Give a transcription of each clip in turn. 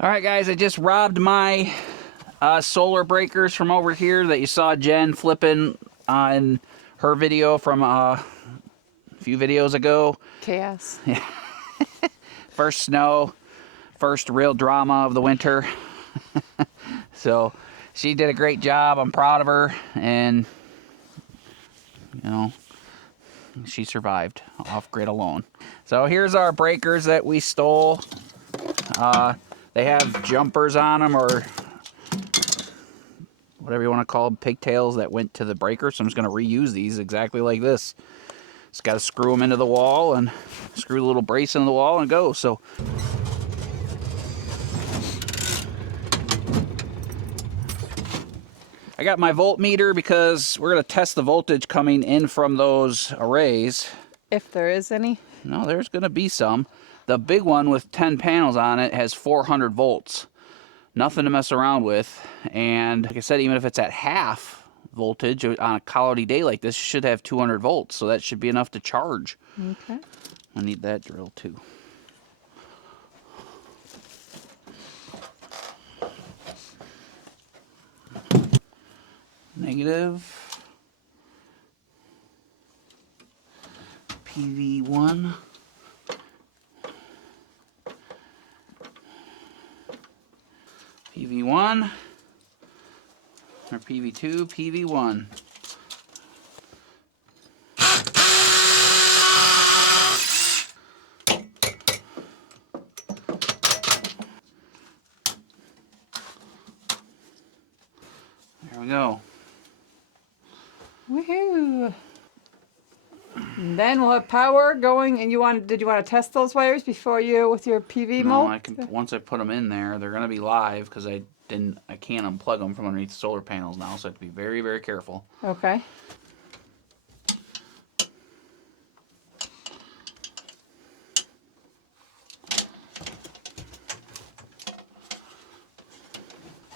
All right, guys, I just robbed my solar breakers from over here that you saw Jen flipping in her video from a few videos ago. Chaos. First snow, first real drama of the winter. So she did a great job. I'm proud of her, and you know, she survived off grid alone. So here's our breakers that we stole. They have jumpers on them, or whatever you want to call them, pigtails that went to the breaker. So I'm just going to reuse these exactly like this. Just got to screw them into the wall and screw the little brace into the wall and go. So I got my voltmeter because we're going to test the voltage coming in from those arrays. If there is any. No, there's going to be some. The big one with 10 panels on it has 400 volts. Nothing to mess around with. And like I said, even if it's at half voltage on a cloudy day like this, you should have 200 volts. So that should be enough to charge. Okay. I need that drill too. Negative. PV1. PV1 or PV2, PV1. There we go. Woohoo! And then we'll have power going. And did you want to test those wires before you with your PV No, mold? I can. Once I put them in there, they're gonna be live because I can't unplug them from underneath the solar panels now, so I have to be very, very careful. Okay.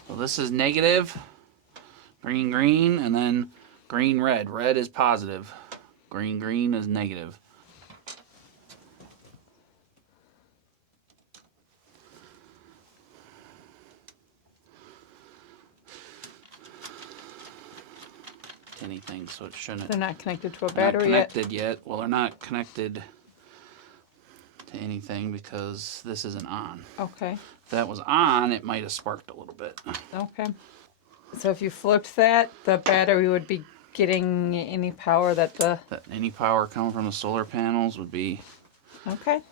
So this is negative, green, green, and then green, red. Red is positive. Green, green is negative. Anything, so it shouldn't. They're not connected to a They're not battery yet. connected yet. Well, they're not connected to anything because this isn't on. Okay. If that was on, it might have sparked a little bit. Okay. So if you flipped that, the battery would be getting any power that the... That any power coming from the solar panels would be... Okay.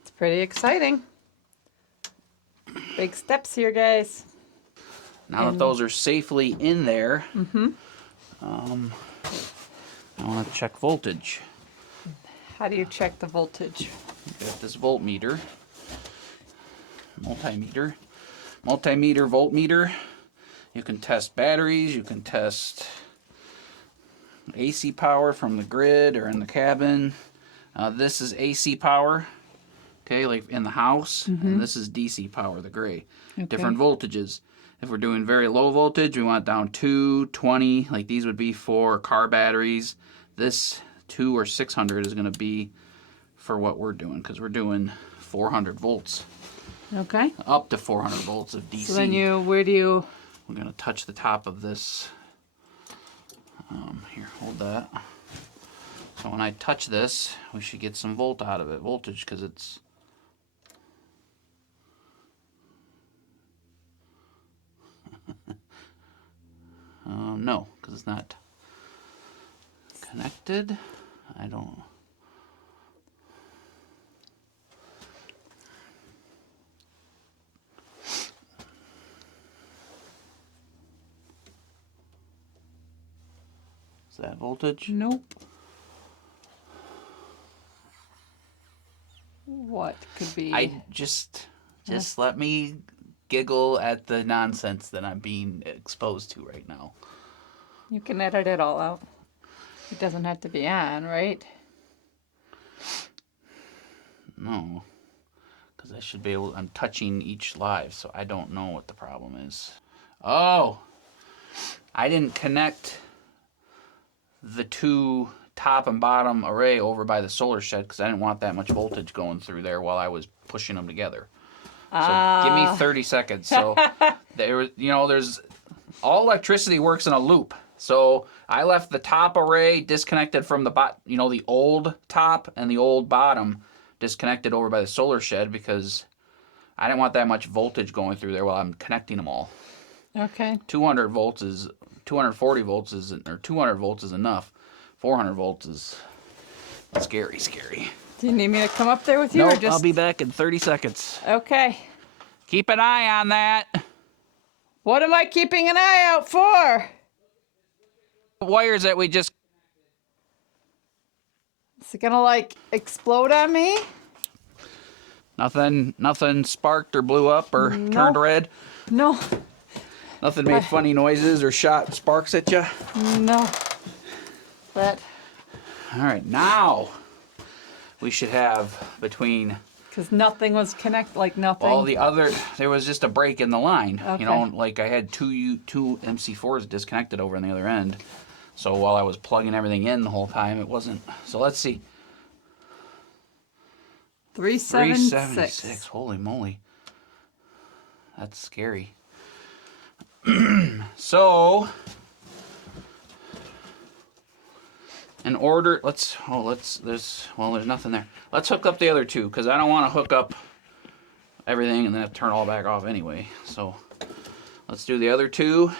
It's pretty exciting. Big steps here, guys. Now that those are safely in there, I want to check voltage. How do you check the voltage? Got this voltmeter, multimeter, voltmeter. You can test batteries, you can test AC power from the grid or in the cabin. This is AC power, okay, like in the house, and this is DC power, the gray. Okay. Different voltages. If we're doing very low voltage, we want down 2, 20, like these would be for car batteries. This 2 or 600 is going to be for what we're doing, because we're doing 400 volts. Okay. Up to 400 volts of DC. So then where do you... We're going to touch the top of this. Here, hold that. So when I touch this, we should get some voltage out of it, because it's... no, because it's not connected. I don't... Is that voltage? Nope. What could be? I just let me giggle at the nonsense that I'm being exposed to right now. You can edit it all out. It doesn't have to be on, right? No, because I should be able... I'm touching each live, so I don't know what the problem is. Oh! I didn't connect the two top and bottom array over by the solar shed because I didn't want that much voltage going through there while I was pushing them together. So give me 30 seconds. So there's all electricity works in a loop. So I left the top array disconnected from the the old top and the old bottom disconnected over by the solar shed because I didn't want that much voltage going through there while I'm connecting them all. Okay. 240 volts is, or 200 volts is enough. 400 volts is scary. Do you need me to come up there with you? No, or just... I'll be back in 30 seconds. Okay. Keep an eye on that. What am I keeping an eye out for? Wires that we just... Is it gonna like explode on me? Nothing sparked or blew up or turned red. No. Nothing made funny noises or shot sparks at you. No. But. All right, now we should have between. Because nothing was connected, like nothing. All the other, there was just a break in the line. Okay. Like I had two MC4s disconnected over on the other end. So while I was plugging everything in the whole time, it wasn't. So let's see. 376. Holy moly. That's scary. So, in order, there's nothing there. Let's hook up the other two, because I don't want to hook up everything and then have to turn it all back off anyway. So, let's do the other two.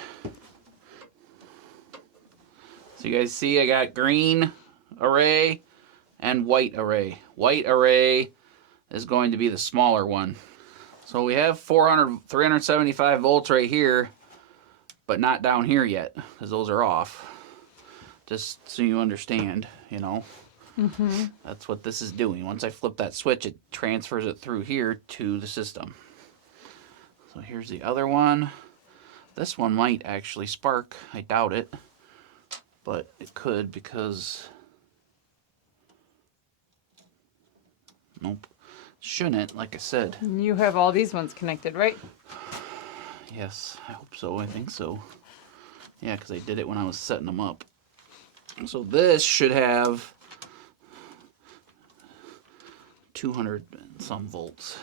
So you guys see I got green array and white array. White array is going to be the smaller one. So we have 375 volts right here, but not down here yet, because those are off. Just so you understand, That's what this is doing. Once I flip that switch, it transfers it through here to the system. So here's the other one. This one might actually spark. I doubt it, but it could because... Nope. Shouldn't, like I said. You have all these ones connected, right? Yes, I hope so. I think so. Yeah, because I did it when I was setting them up. So this should have 200 and some volts.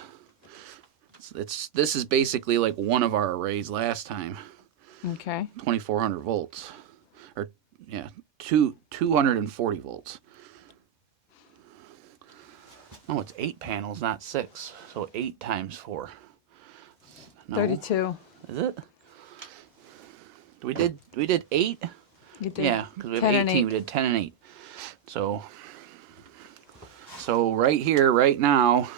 This is basically like one of our arrays last time. Okay. 2400 volts. Or, yeah, 240 volts. Oh, it's 8 panels, not 6. So 8 times 4. No. 32. Is it? We did 8? You did. Yeah, because we have 10 18. and 8. We did 10 and 8. So right here, right now,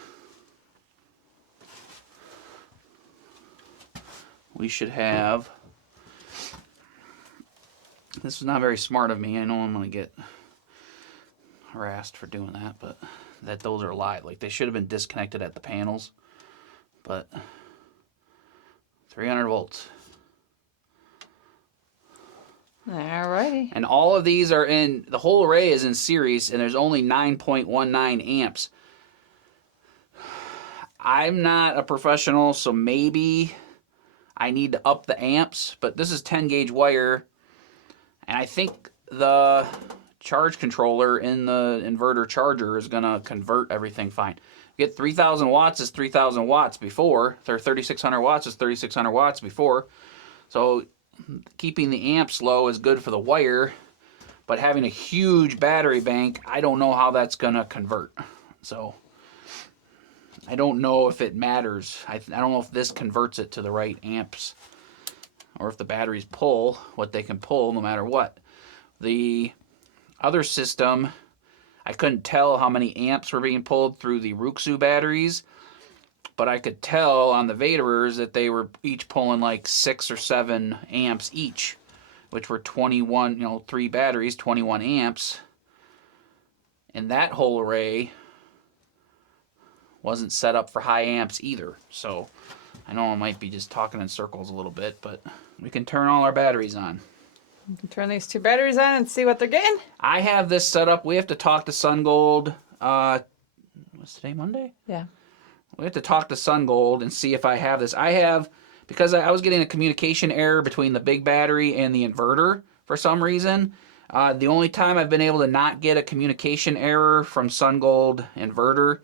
we should have... This is not very smart of me. I know I'm going to get harassed for doing that, but those are live. Like, they should have been disconnected at the panels. But 300 volts. Alrighty. And all of these are in, the whole array is in series, and there's only 9.19 amps. I'm not a professional, so maybe I need to up the amps, but this is 10 gauge wire, and I think the charge controller in the inverter charger is going to convert everything fine. Get 3,000 watts is 3,000 watts before, or 3,600 watts is 3,600 watts before, so keeping the amps low is good for the wire, but having a huge battery bank, I don't know how that's going to convert. So I don't know if it matters. I don't know if this converts it to the right amps, or if the batteries pull what they can pull no matter what. The other system, I couldn't tell how many amps were being pulled through the Ruxu batteries, but I could tell on the Vaderers that they were each pulling like 6 or 7 amps each, which were 21, 3 batteries, 21 amps. And that whole array wasn't set up for high amps either. So I know I might be just talking in circles a little bit, but we can turn all our batteries on. You can turn these 2 batteries on and see what they're getting. I have this set up. We have to talk to SunGold. What's today, Monday? Yeah. We have to talk to SunGold and see if I have this. I have, because I was getting a communication error between the big battery and the inverter for some reason. The only time I've been able to not get a communication error from SunGold inverter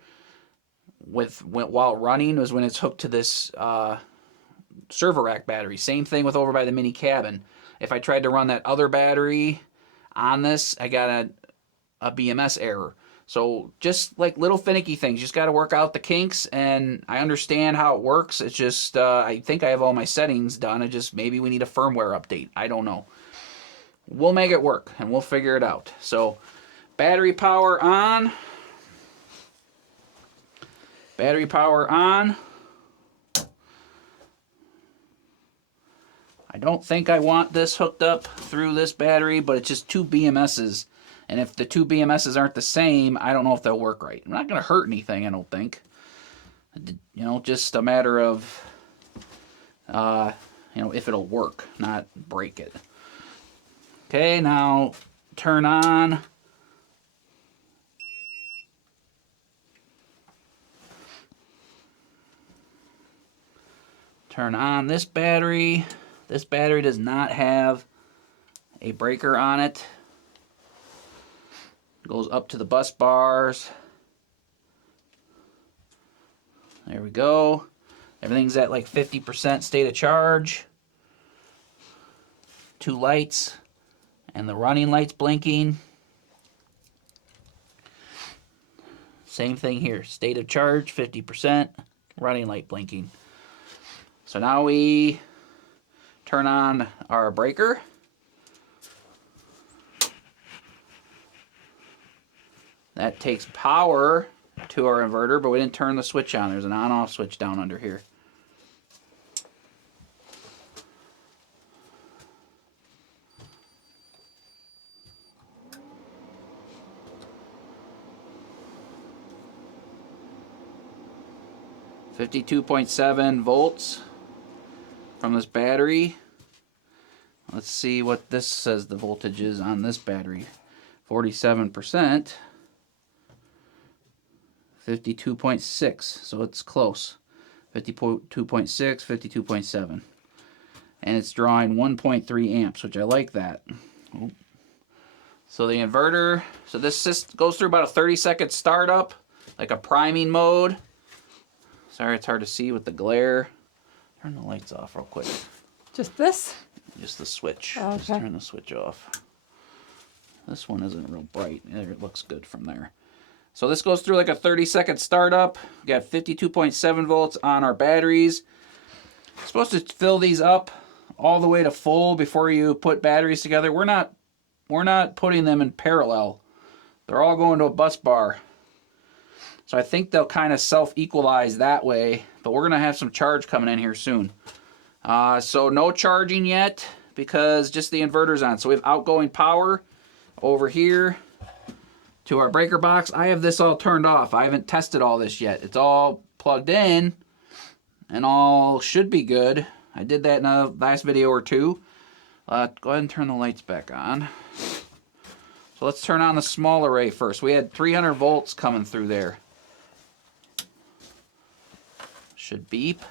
while running was when it's hooked to this server rack battery. Same thing with over by the mini cabin. If I tried to run that other battery on this, I got a BMS error. So just like little finicky things, you just got to work out the kinks, and I understand how it works. It's just I think I have all my settings done. It just maybe we need a firmware update. I don't know. We'll make it work and we'll figure it out. So battery power on. Battery power on. I don't think I want this hooked up through this battery, but it's just two BMSs. And if the two BMSs aren't the same, I don't know if they'll work right. I'm not going to hurt anything, I don't think. You know, just a matter of, you know, if it'll work, not break it. Okay, now turn on. Turn on this battery. This battery does not have a breaker on it. It goes up to the bus bars. There we go. Everything's at like 50% state of charge. Two lights and the running lights blinking. Same thing here. State of charge, 50%, running light blinking. So now we turn on our breaker. That takes power to our inverter, but we didn't turn the switch on. There's an on-off switch down under here. .7 volts from this battery. Let's see what this says the voltage is on this battery. 47%. 52.6, so it's close. 52.6, 52.7. And it's drawing 1.3 amps, which I like that. So the inverter, so this goes through about a 30-second startup, like a priming mode. Sorry, it's hard to see with the glare. Turn the lights off real quick. Just this? Just the switch. Oh, okay. Just turn the switch off. This one isn't real bright. It looks good from there. So this goes through like a 30-second startup. We got 52.7 volts on our batteries. You're supposed to fill these up all the way to full before you put batteries together. We're not putting them in parallel. They're all going to a bus bar. So I think they'll kind of self-equalize that way, but we're going to have some charge coming in here soon. So no charging yet because just the inverter's on. So we have outgoing power over here to our breaker box. I have this all turned off. I haven't tested all this yet. It's all plugged in and all should be good. I did that in a last video or two. Go ahead and turn the lights back on. So let's turn on the small array first. We had 300 volts coming through there. Should beep.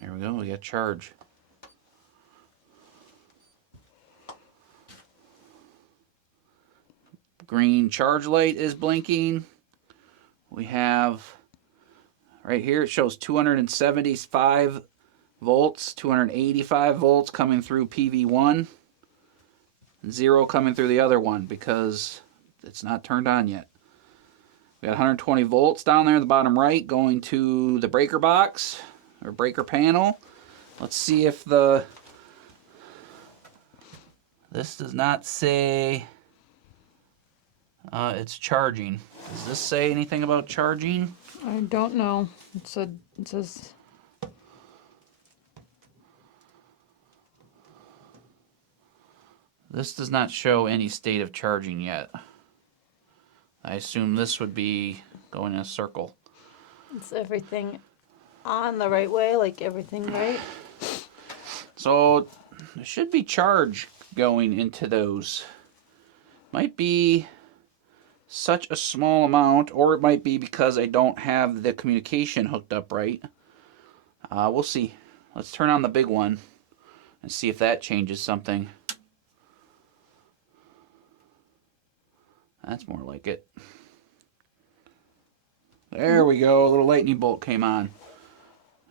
There we go, we got charge. Green charge light is blinking. We have, right here it shows 275 volts, 285 volts coming through PV1. 0 coming through the other one because it's not turned on yet. We got 120 volts down there in the bottom right going to the breaker box or breaker panel. Let's see if this does not say it's charging. Does this say anything about charging? I don't know. It says this does not show any state of charging yet. I assume this would be going in a circle. it's everything on the right way, like everything right. So there should be charge going into those. Might be such a small amount, or it might be because I don't have the communication hooked up right. We'll see. Let's turn on the big one and see if that changes something. That's more like it. There we go. A little lightning bolt came on.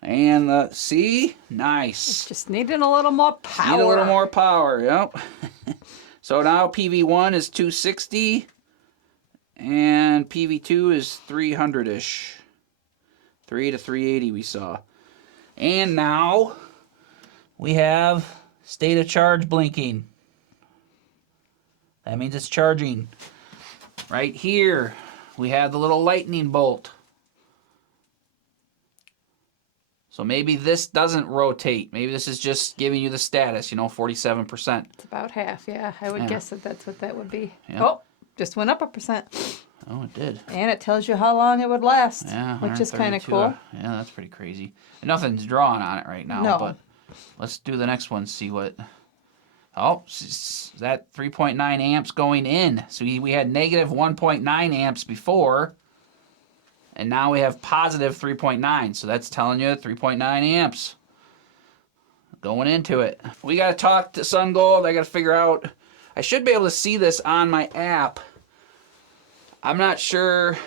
And see? Nice. Just needing a little more power. Need a little more power, yep. So now PV1 is 260 and PV2 is 300-ish. 3 to 380 we saw. And now we have state of charge blinking. That means it's charging. Right here, we have the little lightning bolt. So maybe this doesn't rotate. Maybe this is just giving you the status, 47%. It's about half, yeah. I would guess that that's what that would be. Yep. Oh, just went up 1%. Oh, it did. And it tells you how long it would last, Yeah, which is kind of 132, cool. Yeah, that's pretty crazy. And nothing's drawn on it right now, No. but let's do the next one, see what... Oh, that 3.9 amps going in. So we had negative 1.9 amps before, and now we have positive 3.9. So that's telling you 3.9 amps going into it. We got to talk to SunGold. I got to figure out... I should be able to see this on my app. I'm not sure.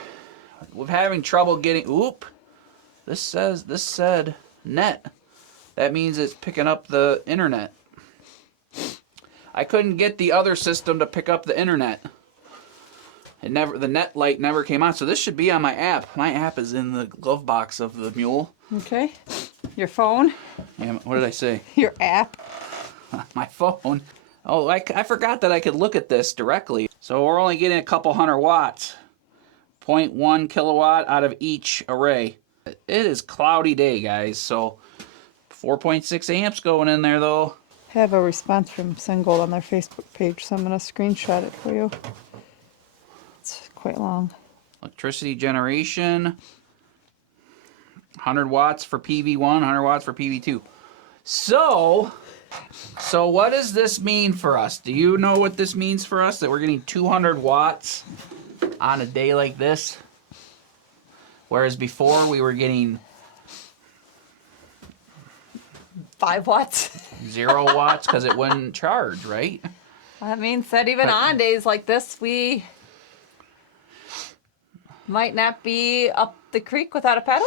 We're having trouble getting... Oop. This said net. That means it's picking up the internet. I couldn't get the other system to pick up the internet. The net light never came on. So this should be on my app. My app is in the glove box of the mule. Okay. Your phone. Yeah, what did I say? Your app. My phone. Oh, I forgot that I could look at this directly. So we're only getting a couple hundred watts. 0.1 kilowatt out of each array. It is cloudy day, guys. So 4.6 amps going in there, though. I have a response from SunGold on their Facebook page, so I'm going to screenshot it for you. It's quite long. Electricity generation. 100 watts for PV1, 100 watts for PV2. So what does this mean for us? Do you know what this means for us? That we're getting 200 watts on a day like this? Whereas before we were getting 5 watts. 0 watts because it wouldn't charge, right? That means that even on days like this, we might not be up the creek without a pedal.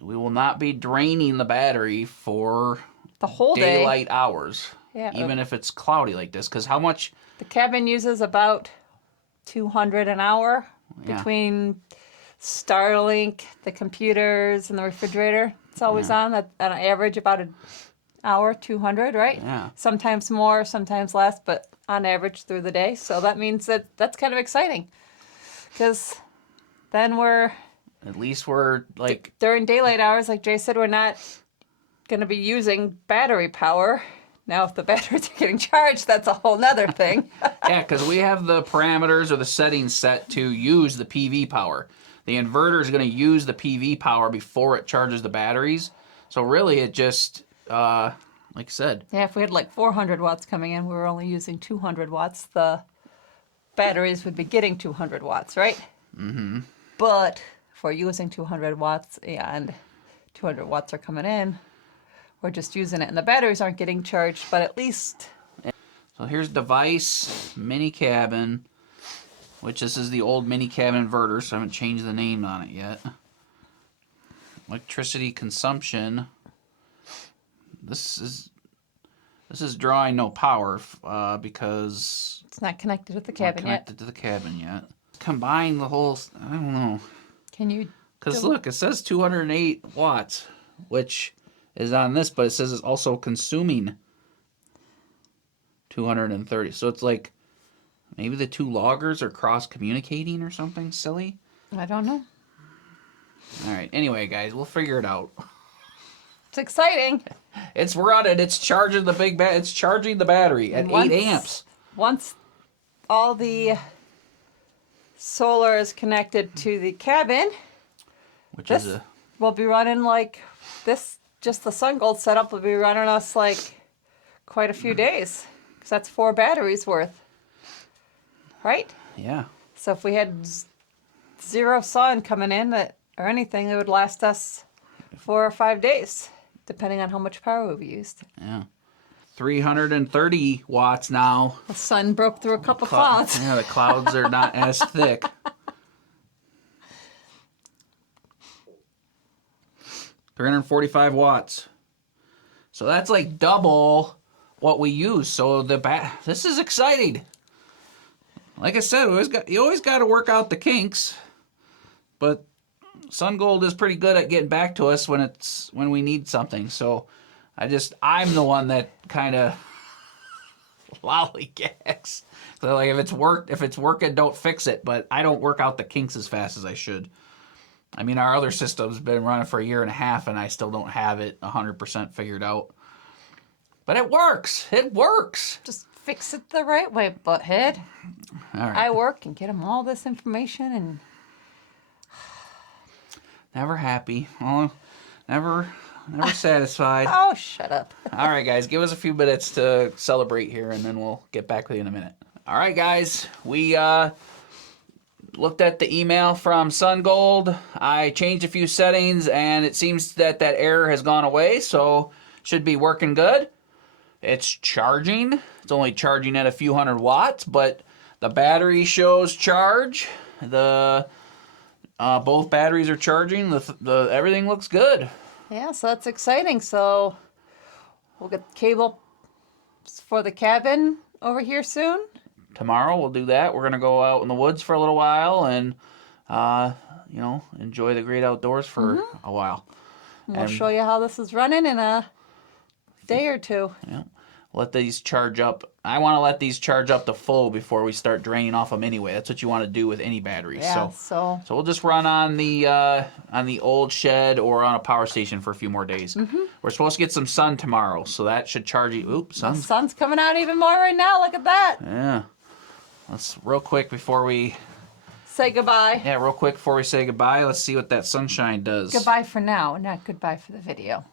We will not be draining the battery for The whole day. daylight hours. Yeah. Even if it's cloudy like this. Because how much... The cabin uses about 200 an hour Yeah. between Starlink, the computers, and the refrigerator. It's always on at an average about an hour, 200, right? Yeah. Sometimes more, sometimes less, but on average through the day. So that means that that's kind of exciting because then we're... At least we're like... During daylight hours, like Jay said, we're not going to be using battery power. Now, if the batteries are getting charged, that's a whole nother thing. Yeah, because we have the parameters or the settings set to use the PV power. The inverter is going to use the PV power before it charges the batteries. So really, it just, like I said... Yeah, if we had like 400 watts coming in, we were only using 200 watts, the batteries would be getting 200 watts, right? Mm-hmm. But if we're using 200 watts and 200 watts are coming in, we're just using it, and the batteries aren't getting charged, but at least... So here's device, mini cabin, which this is the old mini cabin inverter, so I haven't changed the name on it yet. Electricity consumption. This is drawing no power because It's not connected with the it's cabin not yet. connected to the cabin yet. Combine the whole, I don't know. Can you... Because look, it says 208 watts, which is on this, but it says it's also consuming 230. So it's like maybe the two loggers are cross-communicating or something silly. I don't know. All right. Anyway, guys, we'll figure it out. It's exciting. It's running. It's charging the It's charging the battery at 8 amps. Once all the solar is connected to the cabin, Which this is a... will be running like this. Just the SunGold setup will be running us like quite a few days because that's 4 batteries worth, right? Yeah. So if we had 0 sun coming in or anything, it would last us 4 or 5 days, depending on how much power we've used. Yeah. 330 watts now. The sun broke through a couple clouds. Yeah, the clouds are not as thick. 345 watts. So that's like double what we use. So this is exciting. Like I said, you always got to work out the kinks, but SunGold is pretty good at getting back to us when we need something. So I'm the one that kind of lollygags. So like if it's working, don't fix it. But I don't work out the kinks as fast as I should. I mean, our other system's been running for 1.5 years, and I still don't have it 100% figured out. But it works. It works. Just fix it the right way, butthead. All right. I work and get them all this information and... Never happy. Oh, never satisfied. Oh, shut up. All right, guys. Give us a few minutes to celebrate here, and then we'll get back with you in a minute. All right, guys. We looked at the email from SunGold. I changed a few settings, and it seems that error has gone away, so should be working good. It's charging. It's only charging at a few hundred watts, but the battery shows charge. The both batteries are charging. The everything looks good. Yeah, so that's exciting. So we'll get the cable for the cabin over here soon. Tomorrow we'll do that. We're gonna go out in the woods for a little while and enjoy the great outdoors for a while. We'll show you how this is running in a day or two. Yeah. Let these charge up. I want to let these charge up to full before we start draining off them anyway. That's what you want to do with any batteries. Yeah, so we'll just run on the old shed or on a power station for a few more days. We're supposed to get some sun tomorrow, so that should charge you. Oops, The sun's coming out even more right now. Look at that. Yeah. Let's real quick before we say goodbye. Yeah, real quick before we say goodbye, let's see what that sunshine does. Goodbye for now, not goodbye for the video.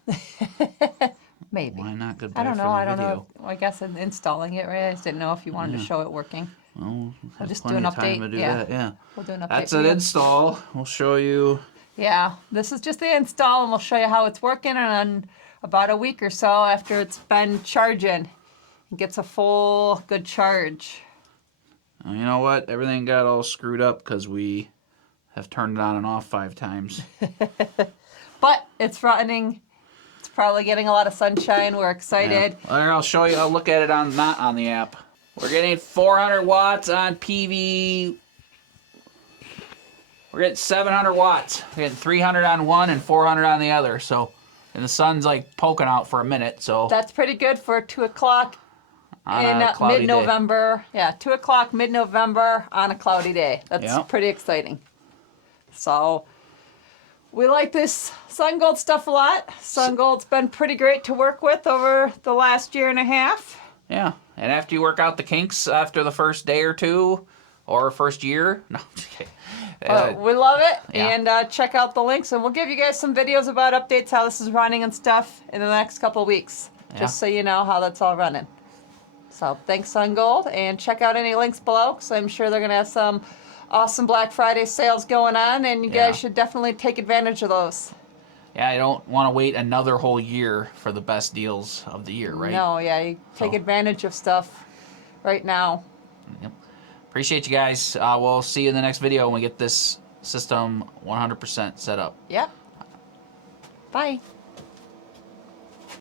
Maybe. Why not goodbye I don't know. for the I don't video? know. I guess I'm installing it, right? I just didn't know if you wanted to show it working. Well, I'll just do plenty an of time update. to do Yeah. that. Yeah. We'll do an update. That's for an you. install. We'll show you. Yeah, this is just the install, and we'll show you how it's working. And in about a week or so after it's been charging, it gets a full good charge. You know what? Everything got all screwed up because we have turned it on and off 5 times. But it's running. It's probably getting a lot of sunshine. We're excited. Yeah. Well, I'll show you. I'll look at it not on the app. We're getting 400 watts on PV. We're getting 700 watts. We're getting 300 on one and 400 on the other. So, and the sun's like poking out for a minute. So That's pretty good for 2 o'clock on in a cloudy mid-November. Yeah, 2 o'clock mid-November on a cloudy day. That's Yep. pretty exciting. So we like this SunGold stuff a lot. SunGold's been pretty great to work with over the last 1.5 years. Yeah, and after you work out the kinks after the first day or two, or first year, no, I'm just kidding. We love it, yeah. and check out the links, and we'll give you guys some videos about updates, how this is running and stuff in the next couple of weeks, just so you know how that's all running. So thanks, SunGold, and check out any links below, because I'm sure they're going to have some awesome Black Friday sales going on, and you guys should definitely take advantage of those. Yeah, you don't want to wait another whole year for the best deals of the year, right? No, yeah, you take advantage of stuff right now. Yep. Appreciate you guys. We'll see you in the next video when we get this system 100% set up. Yep. Bye.